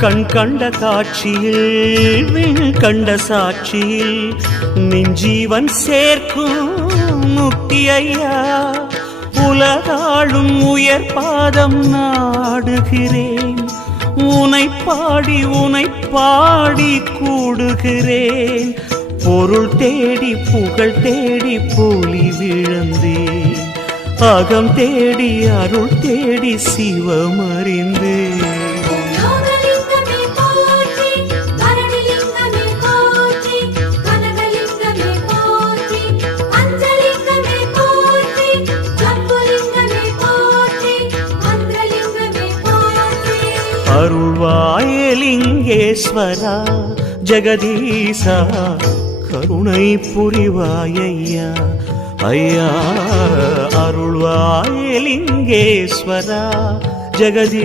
கண் கண்ட காட்சியில் விண் கண்ட சாட்சியில் நெஞ்சீவன் சேர்க்கும் முக்தி ஐயா. உலகாளும் உயர் பாதம் நாடுகிறேன், உனை பாடி கூடுகிறேன். பொருள் தேடி புகழ் தேடி போலி விழுந்தேன், அகம் தேடி அருள் தேடி சிவமறிந்தேன். அருள்வாயலிங்கேஸ்வரா ஜெகதீசா கருணை புரிவாயையா ஐயா. அருள்வாயலிங்கேஸ்வரா ஜெகதீ